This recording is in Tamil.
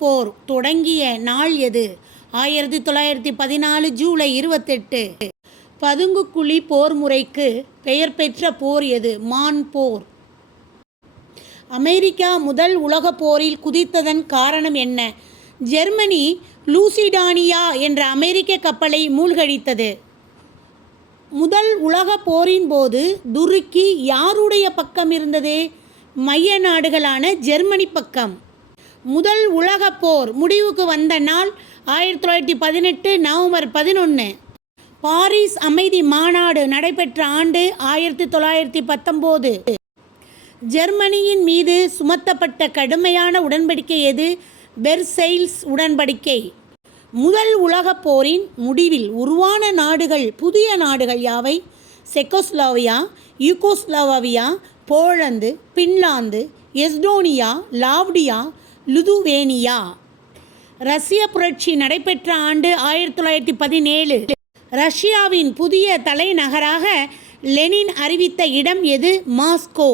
போர் தொடங்கிய நாள் எது? 1914 ஜூலை 28. பதுங்குகுழி போர் முறைக்கு பெயர் பெற்ற போர் எது? மான் போர். அமெரிக்கா முதல் உலகப் போரில் குதித்ததன் காரணம் என்ன? ஜெர்மனி லூசிடானியா என்ற அமெரிக்க கப்பலை மூழ்கடித்தது. முதல் உலகப் போரின் போது துருக்கி யாருடைய பக்கம் இருந்தது? மைய நாடுகளான ஜெர்மனி பக்கம். முதல் உலகப் போர் முடிவுக்கு வந்த நாள் 1918 நவம்பர் 11. பாரிஸ் அமைதி மாநாடு நடைபெற்ற ஆண்டு 1919. ஜெர்மனியின் மீது சுமத்தப்பட்ட கடுமையான உடன்படிக்கை எது? வெர்சைல்ஸ் உடன்படிக்கை. முதல் உலகப் போரின் முடிவில் உருவான நாடுகள், புதிய நாடுகள் யாவை? Czechoslovakia, Yugoslavia, Poland, Finland, Estonia, Latvia, Lithuania. ரஷ்ய புரட்சி நடைபெற்ற ஆண்டு 1917. ரஷ்யாவின் புதிய தலைநகராக லெனின் அறிவித்த இடம் எது? மாஸ்கோ.